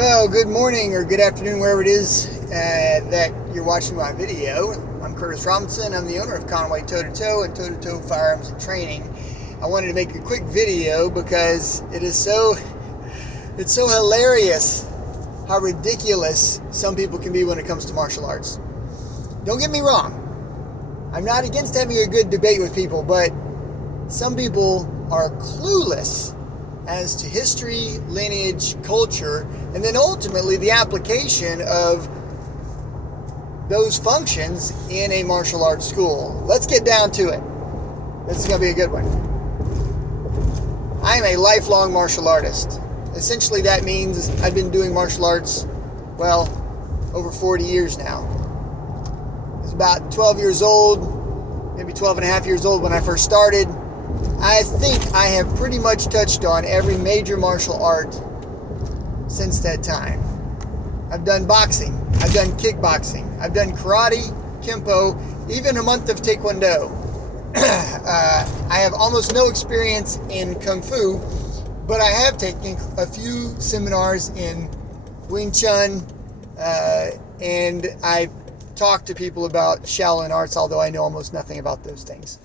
Well, good morning or good afternoon, wherever it is that you're watching my video. I'm Curtis Robinson. I'm the owner of Conway Toe-to-Toe and Toe-to-Toe Firearms and Training. I wanted to make a quick video because it's so hilarious how ridiculous some people can be when it comes to martial arts. Don't get me wrong. I'm not against having a good debate with people, but some people are clueless as to history, lineage, culture, and then ultimately the application of those functions in a martial arts school. Let's get down to it. This is going to be a good one. I am a lifelong martial artist. Essentially that means I've been doing martial arts, well, over 40 years now. I was about 12 years old, maybe 12 and a half years old when I first started. I think I have pretty much touched on every major martial art since that time. I've done boxing, I've done kickboxing, I've done karate, kempo, even a month of taekwondo. I have almost no experience in kung fu, but I have taken a few seminars in Wing Chun, and I talk to people about Shaolin arts, although I know almost nothing about those things.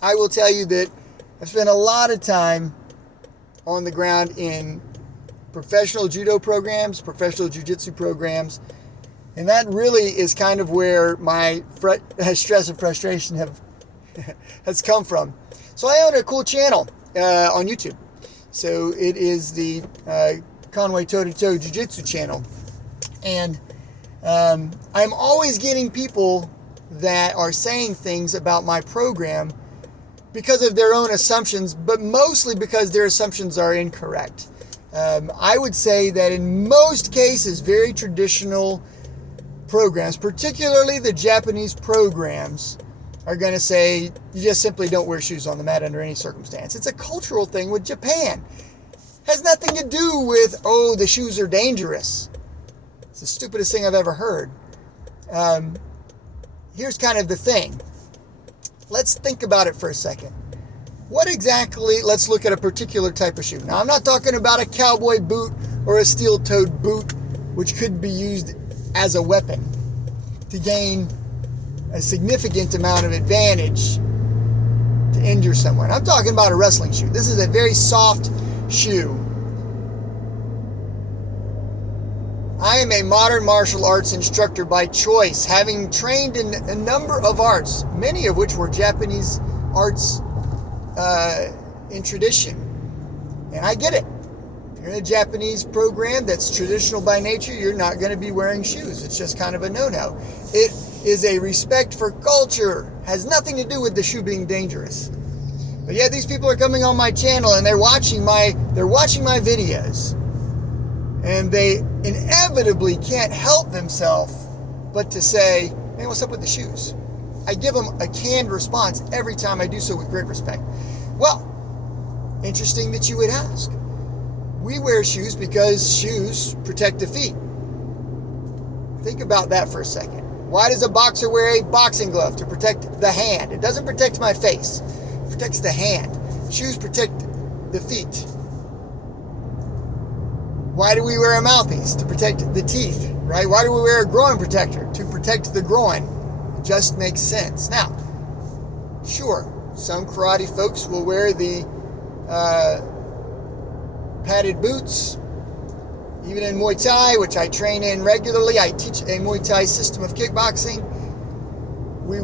I will tell you that I've spent a lot of time on the ground in professional Judo programs, professional Jiu-Jitsu programs, and that really is kind of where my stress and frustration has come from. So I own a cool channel on YouTube. So it is the Conway Toe-to-Toe Jiu-Jitsu channel. And I'm always getting people that are saying things about my program because of their own assumptions, but mostly because their assumptions are incorrect. I would say that in most cases, very traditional programs, particularly the Japanese programs, are going to say you just simply don't wear shoes on the mat under any circumstance. It's a cultural thing with Japan. It has nothing to do with, oh, the shoes are dangerous. It's the stupidest thing I've ever heard. Here's kind of the thing. Let's think about it for a second. What exactly, let's look at a particular type of shoe. Now, I'm not talking about a cowboy boot or a steel-toed boot, which could be used as a weapon to gain a significant amount of advantage to injure someone. I'm talking about a wrestling shoe. This is a very soft shoe. I am a modern martial arts instructor by choice, having trained in a number of arts, many of which were Japanese arts in tradition. And I get it. If you're in a Japanese program that's traditional by nature, you're not going to be wearing shoes. It's just kind of a no-no. It is a respect for culture. Has nothing to do with the shoe being dangerous. But yeah, these people are coming on my channel and they're watching my videos. And they inevitably can't help themselves but to say, man, what's up with the shoes? I give them a canned response every time I do so with great respect. Well, interesting that you would ask. We wear shoes because shoes protect the feet. Think about that for a second. Why does a boxer wear a boxing glove? To protect the hand. It doesn't protect my face. It protects the hand. Shoes protect the feet. Why do we wear a mouthpiece? To protect the teeth, right? Why do we wear a groin protector? To protect the groin. It just makes sense. Now, sure, some karate folks will wear the padded boots. Even in Muay Thai, which I train in regularly, I teach a Muay Thai system of kickboxing. We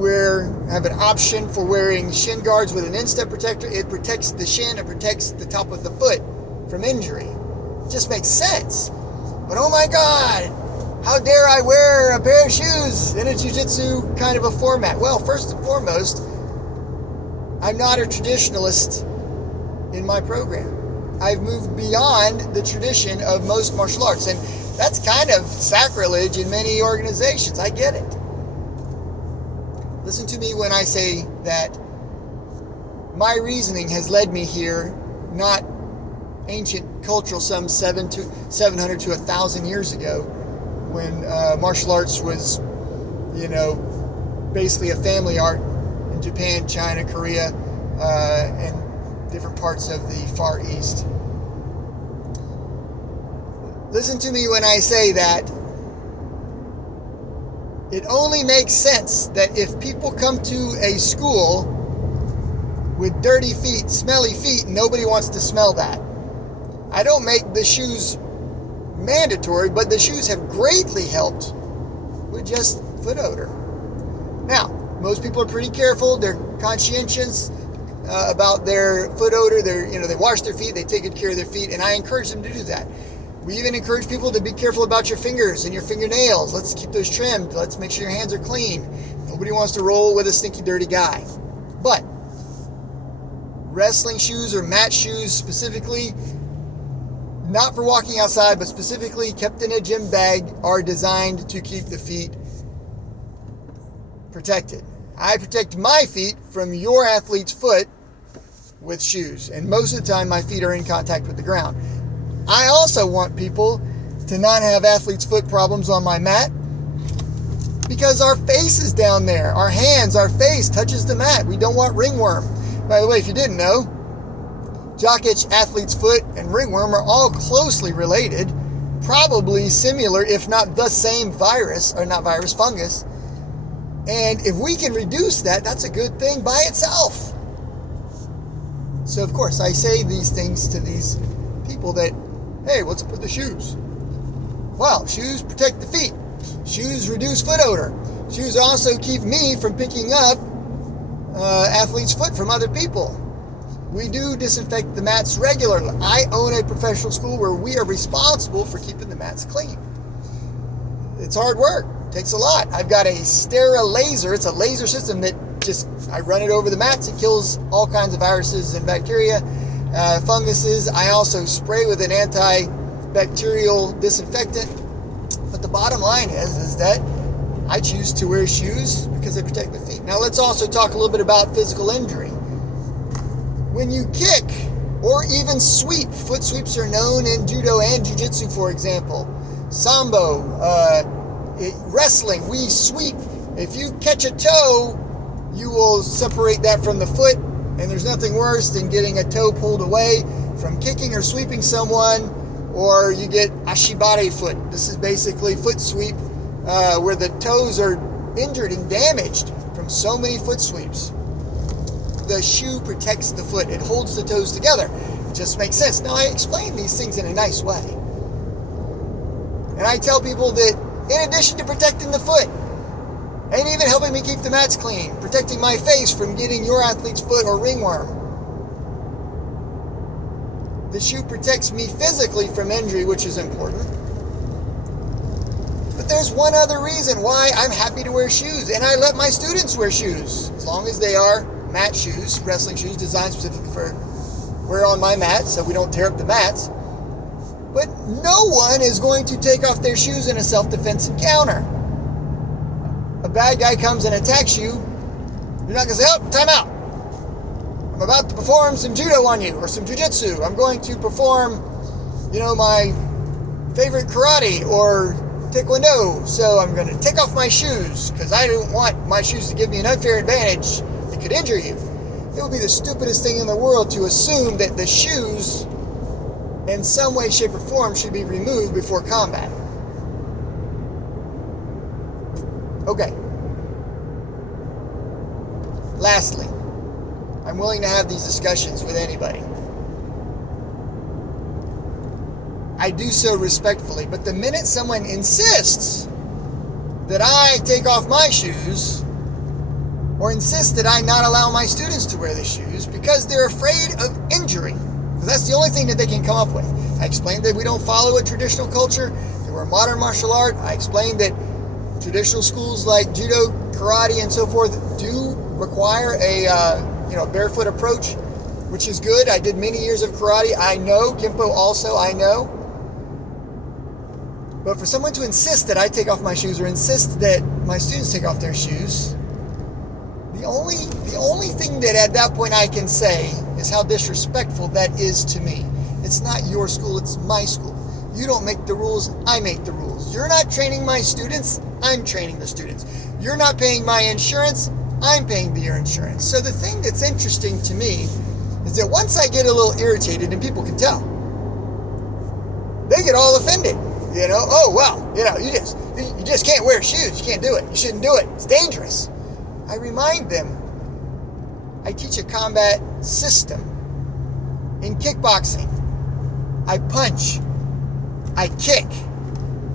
have an option for wearing shin guards with an instep protector. It protects the shin, it protects the top of the foot from injury. It just makes sense. But oh my God, how dare I wear a pair of shoes in a jiu-jitsu kind of a format? Well, first and foremost, I'm not a traditionalist in my program. I've moved beyond the tradition of most martial arts, and that's kind of sacrilege in many organizations. I get it. Listen to me when I say that my reasoning has led me here, not ancient cultural some 700 to 1,000 years ago, when martial arts was, basically a family art in Japan, China, Korea, and different parts of the Far East. Listen to me when I say that it only makes sense that if people come to a school with dirty feet, smelly feet, nobody wants to smell that. I don't make the shoes mandatory, but the shoes have greatly helped with just foot odor. Now, most people are pretty careful. They're conscientious about their foot odor. They wash their feet. They take good care of their feet, and I encourage them to do that. We even encourage people to be careful about your fingers and your fingernails. Let's keep those trimmed. Let's make sure your hands are clean. Nobody wants to roll with a stinky, dirty guy. But wrestling shoes or mat shoes specifically, not for walking outside, but specifically kept in a gym bag, are designed to keep the feet protected. I protect my feet from your athlete's foot with shoes, and most of the time my feet are in contact with the ground. I also want people to not have athlete's foot problems on my mat because our face is down there. Our hands, our face touches the mat. We don't want ringworm. By the way, if you didn't know, jock itch, athlete's foot, and ringworm are all closely related, probably similar, if not the same virus, or not virus, fungus. And if we can reduce that, that's a good thing by itself. So, of course, I say these things to these people that, hey, what's up with the shoes? Well, shoes protect the feet. Shoes reduce foot odor. Shoes also keep me from picking up athlete's foot from other people. We do disinfect the mats regularly. I own a professional school where we are responsible for keeping the mats clean. It's hard work. It takes a lot. I've got a sterilizer. It's a laser system that I run it over the mats. It kills all kinds of viruses and bacteria, funguses. I also spray with an antibacterial disinfectant. But the bottom line is that I choose to wear shoes because they protect the feet. Now let's also talk a little bit about physical injury. When you kick or even sweep, foot sweeps are known in Judo and Jiu-Jitsu, for example. Sambo, wrestling, we sweep. If you catch a toe, you will separate that from the foot, and there's nothing worse than getting a toe pulled away from kicking or sweeping someone, or you get ashibare foot. This is basically foot sweep where the toes are injured and damaged from so many foot sweeps. The shoe protects the foot. It holds the toes together. It just makes sense. Now, I explain these things in a nice way. And I tell people that in addition to protecting the foot, and even helping me keep the mats clean, protecting my face from getting your athlete's foot or ringworm, the shoe protects me physically from injury, which is important. But there's one other reason why I'm happy to wear shoes, and I let my students wear shoes, as long as they are mat shoes, wrestling shoes, designed specifically for wear on my mat so we don't tear up the mats. But no one is going to take off their shoes in a self-defense encounter. A bad guy comes and attacks you, you're not going to say, oh, time out. I'm about to perform some Judo on you, or some Jiu-Jitsu. I'm going to perform, my favorite karate or taekwondo, so I'm going to take off my shoes because I don't want my shoes to give me an unfair advantage that could injure you. It would be the stupidest thing in the world to assume that the shoes in some way, shape, or form should be removed before combat. Okay. Lastly, I'm willing to have these discussions with anybody. I do so respectfully, but the minute someone insists that I take off my shoes, or insists that I not allow my students to wear the shoes because they're afraid of injury, because that's the only thing that they can come up with. I explained that we don't follow a traditional culture, that we're a modern martial art. I explained that traditional schools like Judo, karate, and so forth do require a barefoot approach, which is good. I did many years of karate. I know. Kempo also, I know. But for someone to insist that I take off my shoes or insist that my students take off their shoes, the only thing that at that point I can say is how disrespectful that is to me. It's not your school, it's my school. You don't make the rules, I make the rules. You're not training my students, I'm training the students. You're not paying my insurance, I'm paying your insurance. So the thing that's interesting to me is that once I get a little irritated, and people can tell, they get all offended. Oh, well, you just can't wear shoes. You can't do it. You shouldn't do it. It's dangerous. I remind them, I teach a combat system. In kickboxing, I punch, I kick,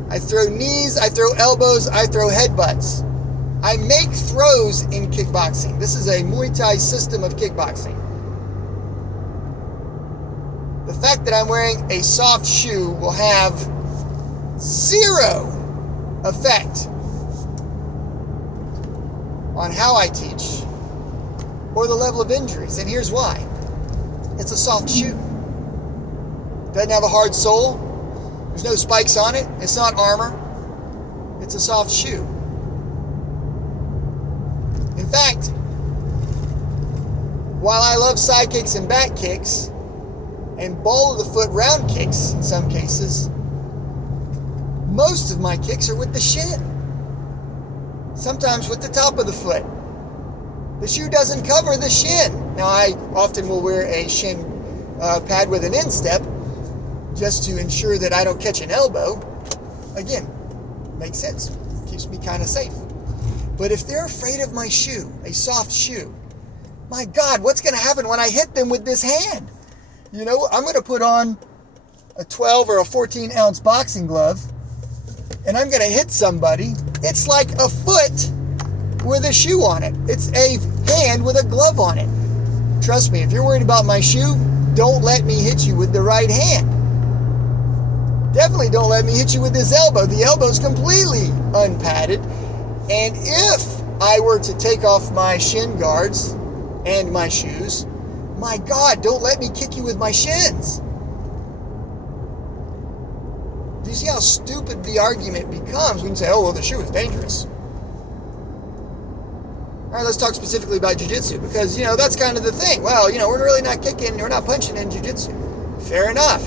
I throw knees, I throw elbows, I throw headbutts. I make throws in kickboxing. This is a Muay Thai system of kickboxing. The fact that I'm wearing a soft shoe will have zero effect on how I teach or the level of injuries. And here's why. It's a soft shoe. Doesn't have a hard sole. There's no spikes on it. It's not armor. It's a soft shoe. In fact, while I love side kicks and back kicks and ball of the foot round kicks in some cases, most of my kicks are with the shin. Sometimes with the top of the foot. The shoe doesn't cover the shin. Now, I often will wear a shin pad with an instep just to ensure that I don't catch an elbow. Again, makes sense. Keeps me kind of safe. But if they're afraid of my shoe, a soft shoe, my God, what's going to happen when I hit them with this hand? I'm going to put on a 12 or a 14 ounce boxing glove and I'm going to hit somebody. It's like a foot with a shoe on it. It's a hand with a glove on it. Trust me, if you're worried about my shoe, don't let me hit you with the right hand. Definitely don't let me hit you with this elbow. The elbow's completely unpadded. And if I were to take off my shin guards and my shoes, my God, don't let me kick you with my shins. Do you see how stupid the argument becomes when you say, oh, well, the shoe is dangerous? All right, let's talk specifically about Jiu-Jitsu because, that's kind of the thing. Well, we're really not kicking, we're not punching in Jiu-Jitsu. Fair enough.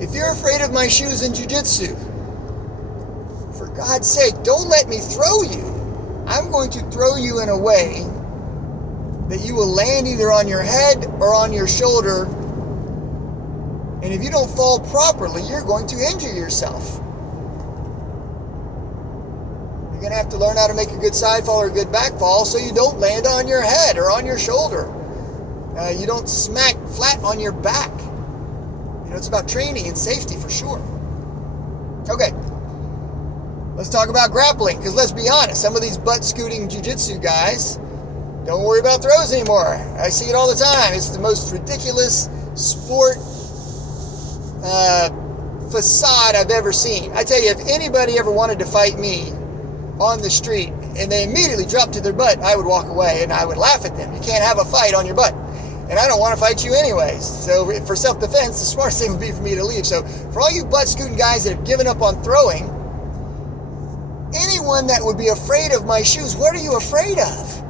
If you're afraid of my shoes in Jiu-Jitsu, for God's sake, don't let me throw you. I'm going to throw you in a way that you will land either on your head or on your shoulder. And if you don't fall properly, you're going to injure yourself. You're going to have to learn how to make a good side fall or a good back fall so you don't land on your head or on your shoulder. You don't smack flat on your back. It's about training and safety for sure. Okay, let's talk about grappling because let's be honest, some of these butt-scooting jiu-jitsu guys don't worry about throws anymore. I see it all the time. It's the most ridiculous sport facade I've ever seen. I tell you, if anybody ever wanted to fight me on the street and they immediately dropped to their butt, I would walk away and I would laugh at them. You can't have a fight on your butt. And I don't want to fight you anyways. So for self-defense, the smartest thing would be for me to leave. So for all you butt-scooting guys that have given up on throwing, anyone that would be afraid of my shoes, what are you afraid of?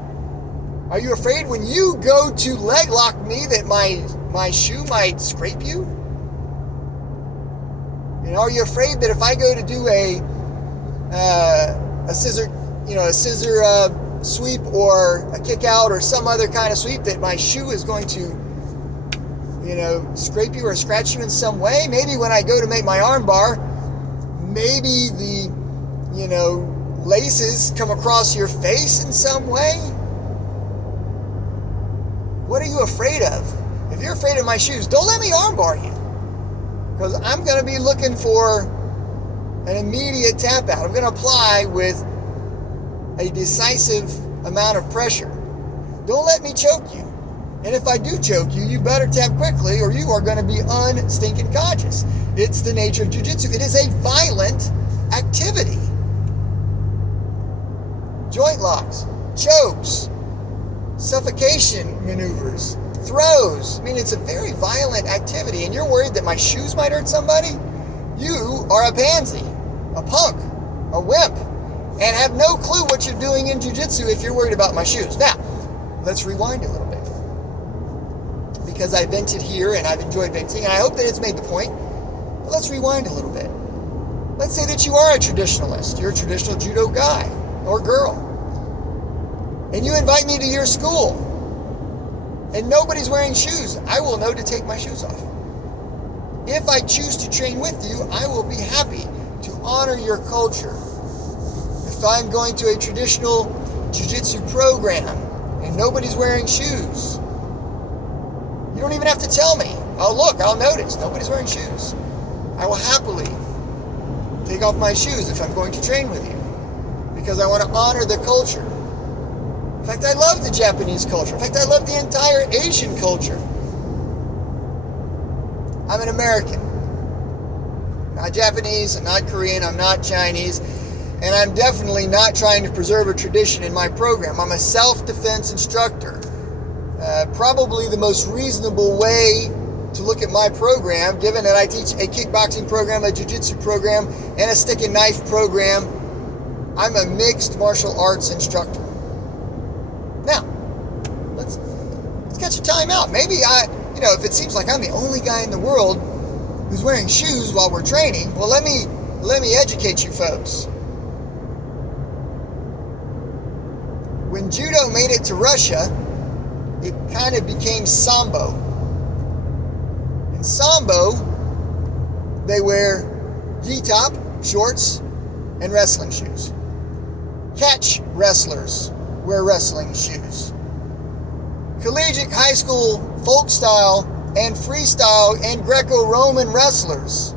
Are you afraid when you go to leg lock me that my shoe might scrape you? Are you afraid that if I go to do a scissor sweep or a kick out or some other kind of sweep that my shoe is going to, scrape you or scratch you in some way? Maybe when I go to make my arm bar, maybe the, laces come across your face in some way? What are you afraid of? If you're afraid of my shoes, don't let me arm bar you. Because I'm going to be looking for an immediate tap out. I'm going to apply with a decisive amount of pressure. Don't let me choke you. And if I do choke you, you better tap quickly or you are going to be unstinking conscious. It's the nature of jiu-jitsu. It is a violent activity. Joint locks, chokes, suffocation maneuvers, throws. It's a very violent activity, and you're worried that my shoes might hurt somebody? You are a pansy, a punk, a wimp, and have no clue what you're doing in jiu-jitsu if you're worried about my shoes. Now, let's rewind a little bit. Because I vented here, and I've enjoyed venting, and I hope that it's made the point. But let's rewind a little bit. Let's say that you are a traditionalist. You're a traditional judo guy or girl. And you invite me to your school. And nobody's wearing shoes. I will know to take my shoes off. if I choose to train with you, I will be happy to honor your culture. If I'm going to a traditional Jiu-Jitsu program and nobody's wearing shoes, you don't even have to tell me. I'll notice. Nobody's wearing shoes. I will happily take off my shoes if I'm going to train with you, because I want to honor the culture. In fact, I love the Japanese culture. In fact, I love the entire Asian culture. I'm an American. Not Japanese, I'm not Korean, I'm not Chinese, and I'm definitely not trying to preserve a tradition in my program. I'm a self-defense instructor. Probably the most reasonable way to look at my program, given that I teach a kickboxing program, a jiu-jitsu program, and a stick and knife program. I'm a mixed martial arts instructor. Now, let's catch a time out. Maybe if it seems like I'm the only guy in the world who's wearing shoes while we're training, well, let me educate you folks. When Judo made it to Russia, it kind of became Sambo. In Sambo, they wear gi-top, shorts, and wrestling shoes. Catch wrestlers wear wrestling shoes. Collegiate high school folk style and freestyle and Greco-Roman wrestlers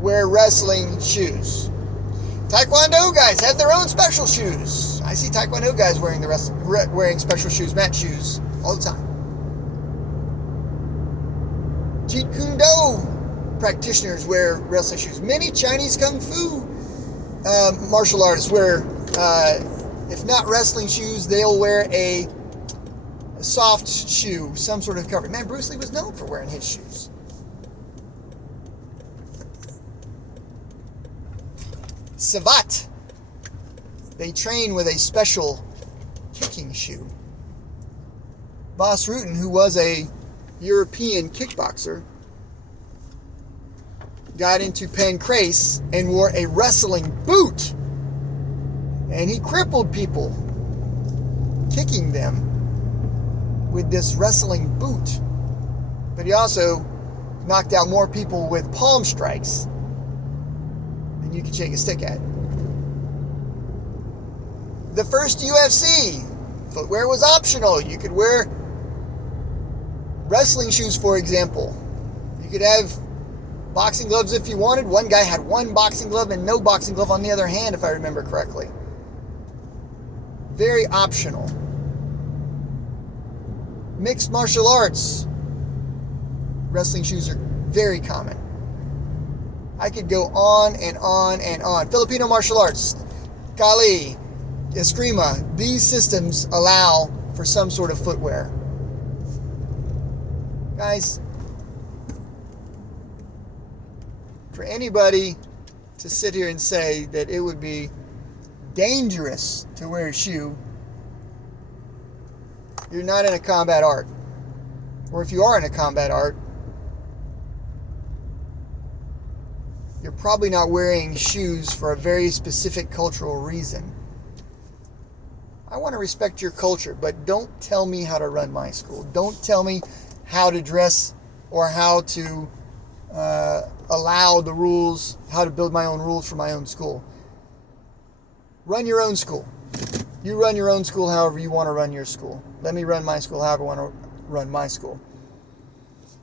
wear wrestling shoes. Taekwondo guys have their own special shoes. I see Taekwondo guys wearing special shoes, mat shoes, all the time. Jeet Kune Do practitioners wear wrestling shoes. Many Chinese Kung Fu martial artists wear, if not wrestling shoes, they'll wear a soft shoe, some sort of covering. Man, Bruce Lee was known for wearing his shoes. Savat. They train with a special kicking shoe. Bas Rutten, who was a European kickboxer, got into pancrase and wore a wrestling boot. And he crippled people, kicking them with this wrestling boot. But he also knocked out more people with palm strikes than you could shake a stick at. The first UFC, footwear was optional. You could wear wrestling shoes, for example. You could have boxing gloves if you wanted. One guy had one boxing glove and no boxing glove on the other hand, if I remember correctly. Very optional. Mixed martial arts. Wrestling shoes are very common. I could go on and on and on. Filipino martial arts, Kali, Eskrima, these systems allow for some sort of footwear. Guys, for anybody to sit here and say that it would be dangerous to wear a shoe, you're not in a combat art. Or if you are in a combat art, you're probably not wearing shoes for a very specific cultural reason. I want to respect your culture, but don't tell me how to run my school. Don't tell me how to dress or how to allow the rules, how to build my own rules for my own school. Run your own school. You run your own school however you want to run your school. Let me run my school however I want to run my school.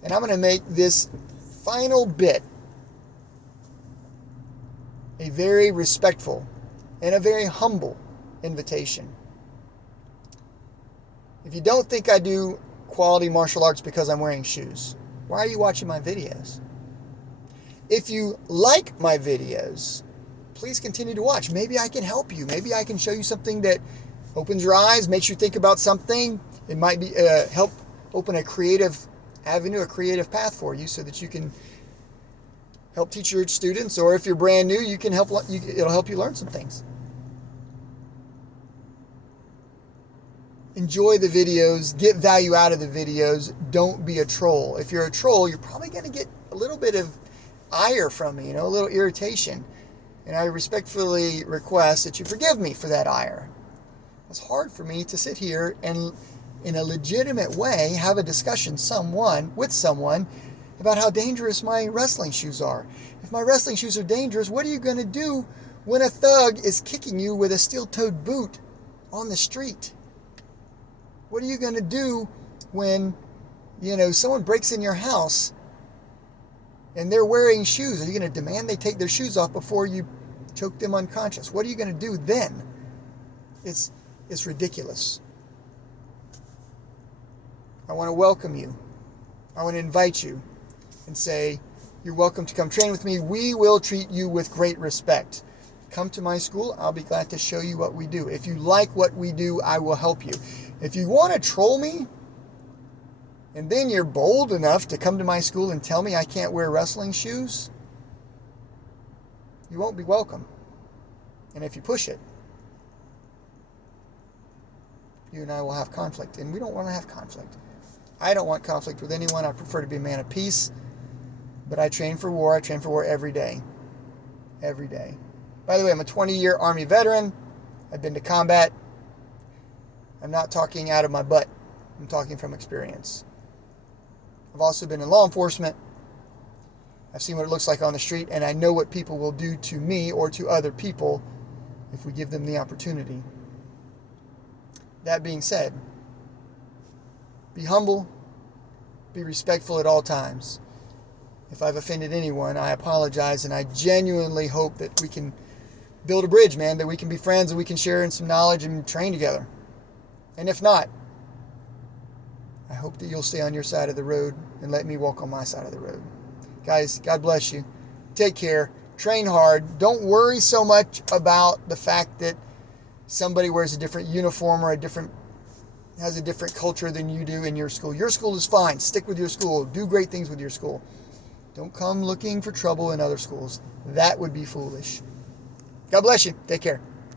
And I'm going to make this final bit a very respectful and a very humble invitation. If you don't think I do quality martial arts because I'm wearing shoes, why are you watching my videos? If you like my videos, please continue to watch. Maybe I can help you. Maybe I can show you something that opens your eyes, makes you think about something. It might be help open a creative avenue, a creative path for you so that you can help teach your students, or if you're brand new, you can help. It'll help you learn some things. Enjoy the videos, get value out of the videos. Don't be a troll. If you're a troll, you're probably going to get a little bit of ire from me, a little irritation. And I respectfully request that you forgive me for that ire. It's hard for me to sit here and, in a legitimate way, have a discussion with someone about how dangerous my wrestling shoes are. If my wrestling shoes are dangerous, what are you going to do when a thug is kicking you with a steel-toed boot on the street? What are you going to do when, someone breaks in your house and they're wearing shoes? Are you going to demand they take their shoes off before you choke them unconscious? What are you going to do then? It's ridiculous. I want to welcome you. I want to invite you and say, you're welcome to come train with me. We will treat you with great respect. Come to my school. I'll be glad to show you what we do. If you like what we do, I will help you. If you want to troll me, and then you're bold enough to come to my school and tell me I can't wear wrestling shoes, you won't be welcome. And if you push it, you and I will have conflict. And we don't want to have conflict. I don't want conflict with anyone. I prefer to be a man of peace. But I train for war. I train for war every day. Every day. By the way, I'm a 20-year Army veteran. I've been to combat. I'm not talking out of my butt. I'm talking from experience. I've also been in law enforcement. I've seen what it looks like on the street, and I know what people will do to me or to other people if we give them the opportunity. That being said, be humble, be respectful at all times. If I've offended anyone, I apologize, and I genuinely hope that we can build a bridge, man, that we can be friends and we can share in some knowledge and train together. And if not, I hope that you'll stay on your side of the road and let me walk on my side of the road. Guys, God bless you. Take care. Train hard. Don't worry so much about the fact that somebody wears a different uniform or has a different culture than you do in your school. Your school is fine. Stick with your school. Do great things with your school. Don't come looking for trouble in other schools. That would be foolish. God bless you. Take care.